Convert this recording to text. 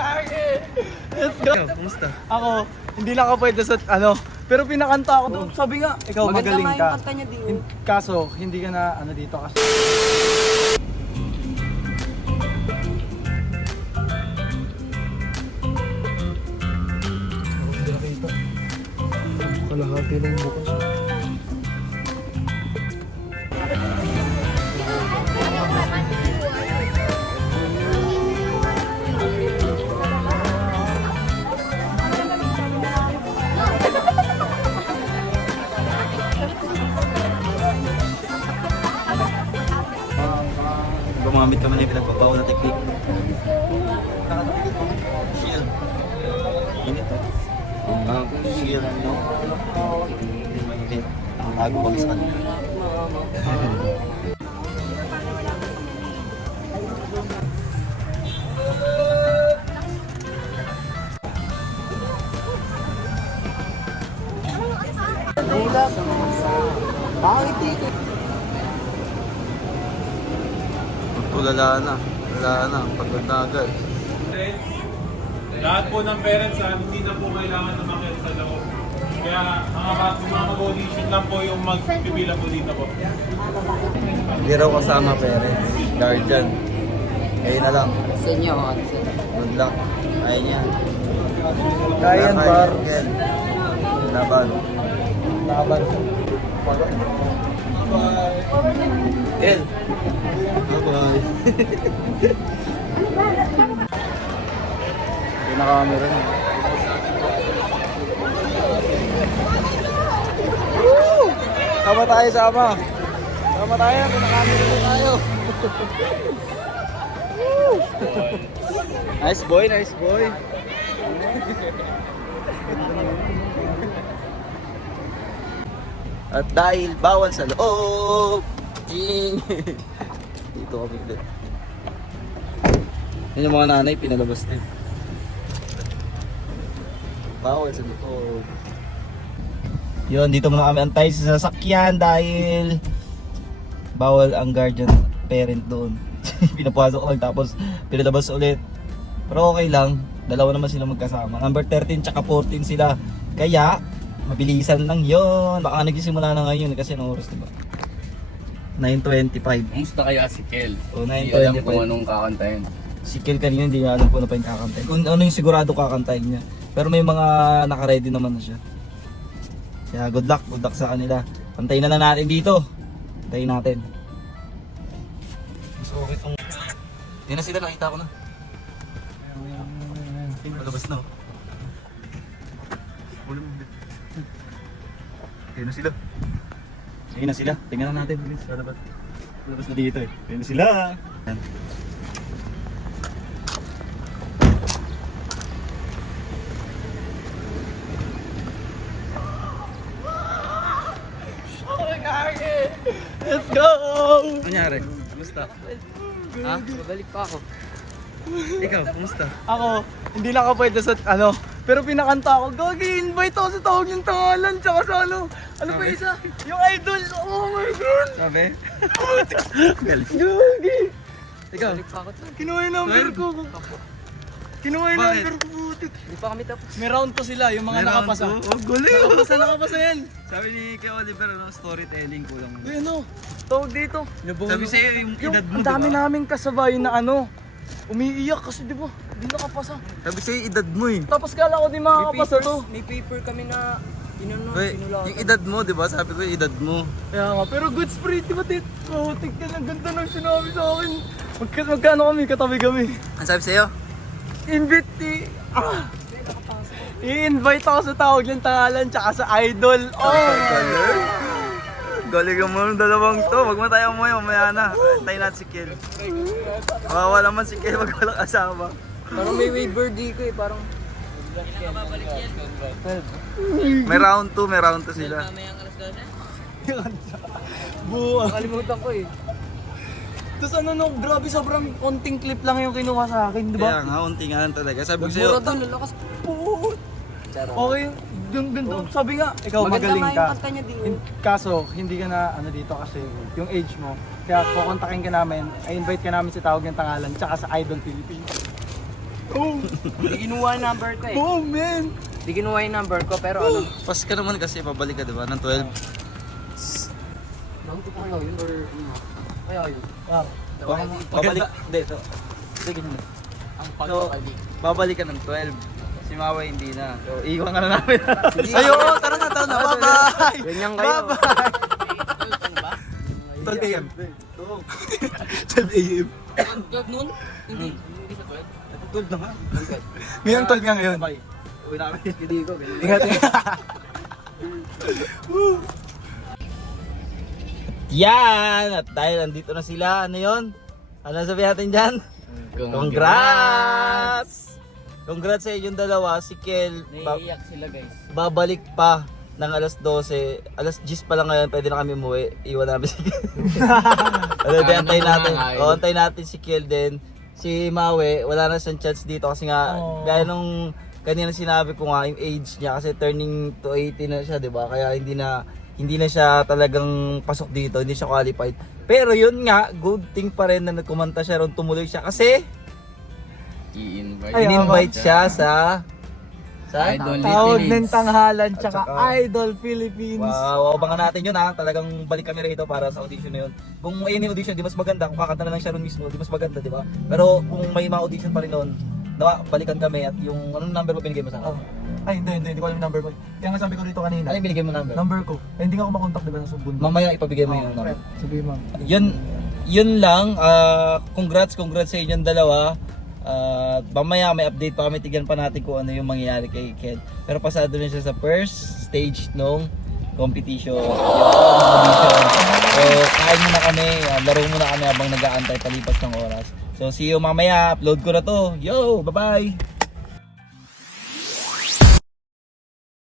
Let's go! Kumusta? Ako, hindi lang ako pwede sa ano, pero pinakanta ako doon. Sabi nga, ikaw magaling ka. Maganda nga yung kanta niya di. Kaso, hindi ka na ano dito kasi. Kalahati lang bukas. Gumamit ka man yung pinagpapaw na teknik. Shield. Init to. Shield, no? Hindi mainit. Ang lago pag sa kanila. Bakit dito? Wala na. Wala na. Pagod na agad. Lahat po ng parents hindi na po kailangan na makita sa loob. Kaya mga mag-audition lang po yung magpipila po dito po. Hindi raw kasama parents. Guardian. Kayo na lang. Sa inyo, Good luck. Ayaw niya. Kaya yan, par. Laban. Laban. El. Bye-bye. Pinaka-camera na. Sama tayo, sama. Sama tayo, pinaka-camera na tayo. Nice boy, nice boy. At dahil bawal sa loob. Ding. Dito kami din. Yun yung mga nanay pinalabas din. Bawal sa loob. Yun, dito muna kami antay sa sasakyan dahil bawal ang guardian parent doon. Pinapasok lang tapos pinalabas ulit. Pero okay lang, dalawa naman sila magkasama. Number 13 tsaka 14 sila. Kaya, mabilisan lang yun. Baka nagsisimula na ngayon kasi anong oras diba? 9:25. Kumusta kaya si Kel? O, Hindi alam 9:25. kung anong kakantayin. Si Kel kanina hindi niya alam kung ano pa yung kakantayin. Kung ano yung sigurado kakantayin niya. Pero may mga naka-ready naman na siya. Kaya good luck sa kanila. Antayin na lang natin dito. Antayin natin. Mas okay tong... Hindi na sila, nakita ko na. Palabas na. Ulam mo. Ayun na sila. Ayun na sila. Tingnan na natin. Palabas na dito eh. Ayun na sila. Let's go! Ano nangyari? Kumusta? Ha? Babalik pa ako. Ikaw, kumusta? Ako, hindi lang ako pwede sa ano, pero pinakanta ako. Gagi, invite ako sa tawag yung tangalan, tsaka sa ano pa isa? Yung idol! Oh my God! Sabi? Galing. Gagi! Ikaw? Balik pa ako. Kinuha yung number ko. Kinuha yung Bakit? number ko, butit. Hindi pa kami tapos. May round to sila, yung mga nakapasa. Oh, gulo. Nakapasa yan. Sabi ni kay Oliver, ano, storytelling kulang. Uy, ano? Tawag dito. Sabi sa'yo, yung Yung edad mo, ang dami diba? naming kasabay na ano, umiiyak kasi di ba? Di nakapasa. Sabi sa'yo, edad mo eh. Tapos kala ko di makakapasa to. May paper kami na inano, Uy, sinulatan. yung edad mo, di ba? Sabi ko yung edad mo. Kaya nga, pero good spirit, di ba, Tit? Oh, tignan, ang ganda ng sinabi sa akin. Magkano kami, katabi kami. Ano sabi sa'yo? I-invite ako sa tawag ng tangalan tsaka sa idol. Oh! Galing mo ng dalawang to. Wag mo tayo mamaya na. Antayin natin si Kel. Kawawa naman si Kel wag walang kasama. Parang may waiver di ko eh, parang May round 2 sila. Buwa. nakalimutan ko eh. Tapos ano no, grabe sobrang konting clip lang yung kinuha sa akin, di Kaya ba? nga, unti nga lang talaga. Sabi ko sa'yo, Mura doon, lalakas. Puut. Okay, yung ganito, sabi nga, ikaw Maganda magaling nga ka. yung kanta niya di. Kaso, hindi ka na ano dito kasi yung age mo. Kaya kukontakin ka namin, i-invite ka namin sa tawag ng tangalan tsaka sa Idol Philippines. Oh, Di kinuha yung number ko eh. oh man. Di kinuha yung number ko pero ano. Pas ka naman kasi, pabalik ka diba, ng 12. Bakit ko kaya yun or ano? Kaya yun. Ah, Babalik, hindi, ito. Sige na. Ang So, pagkakali. babalik ka ng 12. Si Mawa hindi na. So, iwan ka na namin. Ayo, tara na, bye-bye. Ganyan kayo. Bye-bye. 12 a.m. 12 a.m. 12 noon? Hindi. Hindi sa 12. 12 na nga. Ngayon, 12 nga ngayon. Bye. Uwi namin. Hindi ko. Ingat, ingat. Yan! At dahil andito na sila, ano yon? Ano sabihin natin dyan? Congrats! Congrats sa inyong dalawa. Si Kel, Naiiyak sila guys. babalik pa ng alas 12. Alas 10 pa lang ngayon, pwede na kami umuwi. Iwan namin si Kel. Ano, di, antayin natin. O, antayin natin si Kel din. Si Mawe, wala na siyang chance dito kasi nga, gaya nung kanina sinabi ko nga, yung age niya, kasi turning to 18 na siya, di ba? Kaya hindi na siya talagang pasok dito, hindi siya qualified. Pero yun nga, good thing pa rin na nagkumanta siya ron, tumuloy siya kasi in-invite siya sa Tawag ng tanghalan, tsaka Idol Philippines. Wow, abangan natin yun ha. Talagang balik kami rito para sa audition na yun. Kung ayun yung audition, di mas maganda. Kung kakanta na lang siya ron mismo, di mas maganda, di ba? Pero kung may mga audition pa rin noon, balikan kami at yung anong number mo binigay mo sa akin? Oh. Ay, hindi ko alam yung number ko. Kaya nga sabi ko dito kanina. Ano yung binigay mo number? Number ko. Eh, hindi nga ako makontak, di ba, sa sumbun. Mamaya ipabigay mo yung number. Sabi mo. Yun lang. Congrats sa inyong dalawa. Mamaya may update pa kami, tignan pa natin kung ano yung mangyayari kay Ken. Pero pasado rin siya sa first stage nung competition. So kain muna kami, laro muna kami habang nag-aantay palipas ng oras. So see you mamaya, upload ko na to. Yo, bye bye!